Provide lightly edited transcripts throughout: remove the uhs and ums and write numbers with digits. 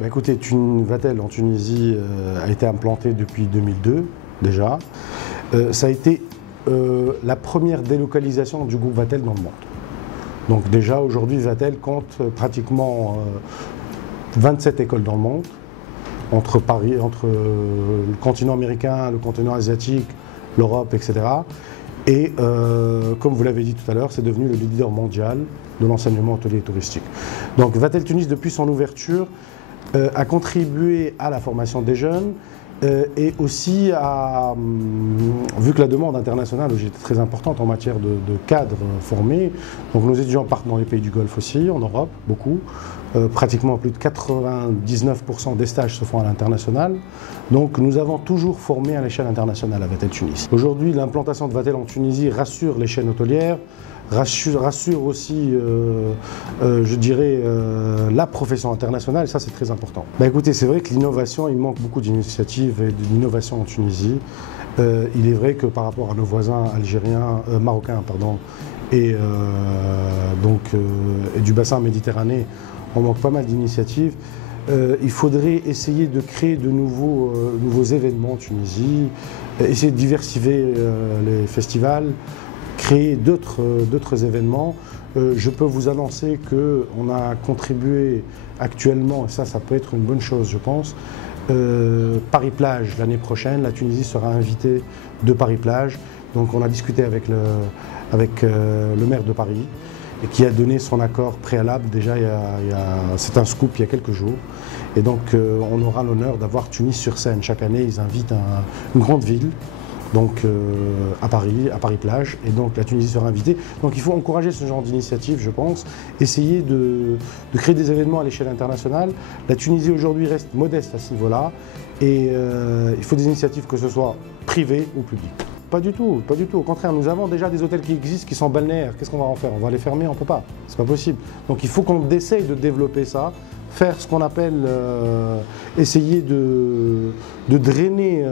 Bah écoutez, Vatel en Tunisie a été implanté depuis 2002 déjà. Ça a été la première délocalisation du groupe Vatel dans le monde. Donc déjà aujourd'hui Vatel compte pratiquement 27 écoles dans le monde, entre le continent américain, le continent asiatique, l'Europe, etc. Et comme vous l'avez dit tout à l'heure, c'est devenu le leader mondial de l'enseignement hôtelier touristique. Donc Vatel Tunis, depuis son ouverture, a contribué à la formation des jeunes et aussi vu que la demande internationale était très importante en matière de cadres formés, donc nos étudiants partent dans les pays du Golfe aussi, en Europe, beaucoup. Pratiquement plus de 99% des stages se font à l'international. Donc nous avons toujours formé à l'échelle internationale à Vatel Tunis. Aujourd'hui, l'implantation de Vatel en Tunisie rassure les chaînes hôtelières, rassure aussi, je dirais, la profession internationale, et ça c'est très important. Bah, écoutez, c'est vrai que l'innovation, il manque beaucoup d'initiatives et d'innovation en Tunisie. Il est vrai que par rapport à nos voisins algériens, marocains, pardon, et du bassin méditerranéen, on manque pas mal d'initiatives. Il faudrait essayer de créer de nouveaux événements en Tunisie, essayer de diversifier les festivals, créer d'autres événements. Je peux vous annoncer qu'on a contribué actuellement, et ça peut être une bonne chose je pense, Paris-Plage l'année prochaine, la Tunisie sera invitée de Paris-Plage. Donc on a discuté avec le maire de Paris, et qui a donné son accord préalable déjà, c'est un scoop il y a quelques jours. Et donc on aura l'honneur d'avoir Tunis sur scène. Chaque année ils invitent une grande ville, donc à Paris-Plage, et donc la Tunisie sera invitée. Donc il faut encourager ce genre d'initiative, je pense, essayer de créer des événements à l'échelle internationale. La Tunisie aujourd'hui reste modeste à ce niveau-là, et il faut des initiatives, que ce soit privées ou publiques. Pas du tout, pas du tout. Au contraire, nous avons déjà des hôtels qui existent, qui sont balnéaires. Qu'est-ce qu'on va en faire? On va les fermer? On ne peut pas. C'est pas possible. Donc il faut qu'on essaye de développer ça, faire ce qu'on appelle essayer de drainer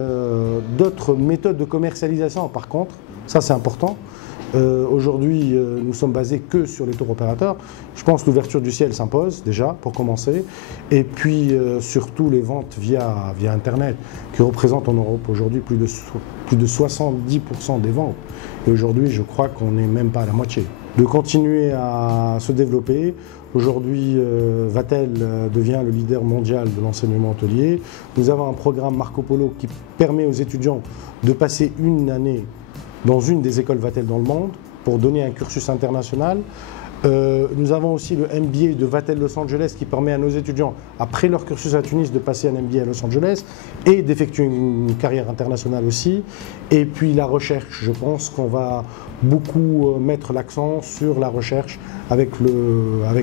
d'autres méthodes de commercialisation. Par contre, ça c'est important. Aujourd'hui, nous sommes basés que sur les tours opérateurs. Je pense que l'ouverture du ciel s'impose déjà, pour commencer. Et puis, surtout, les ventes via Internet, qui représentent en Europe aujourd'hui plus de 70% des ventes. Et aujourd'hui, je crois qu'on n'est même pas à la moitié. De continuer à se développer. Aujourd'hui, Vatel devient le leader mondial de l'enseignement hôtelier. Nous avons un programme Marco Polo qui permet aux étudiants de passer une année dans une des écoles Vatel dans le monde pour donner un cursus international. Nous avons aussi le MBA de Vatel Los Angeles qui permet à nos étudiants, après leur cursus à Tunis, de passer un MBA à Los Angeles et d'effectuer une carrière internationale aussi. Et puis la recherche, je pense qu'on va beaucoup mettre l'accent sur la recherche avec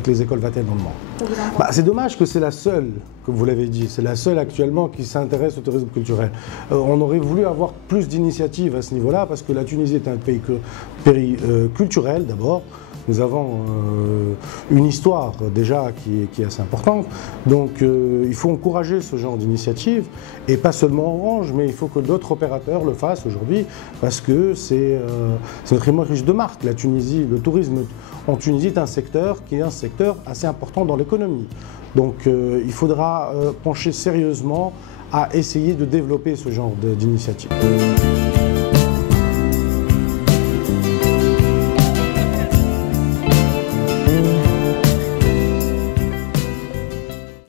les écoles Vatel dans le monde. Bah, c'est dommage que c'est la seule, comme vous l'avez dit, c'est la seule actuellement qui s'intéresse au tourisme culturel. On aurait voulu avoir plus d'initiatives à ce niveau-là, parce que la Tunisie est un pays culturel d'abord. Nous avons une histoire déjà qui est assez importante, donc il faut encourager ce genre d'initiative, et pas seulement Orange, mais il faut que d'autres opérateurs le fassent aujourd'hui, parce que c'est notre image de marque. La Tunisie, le tourisme en Tunisie est un secteur qui est un secteur assez important dans l'économie. Donc il faudra pencher sérieusement à essayer de développer ce genre d'initiative.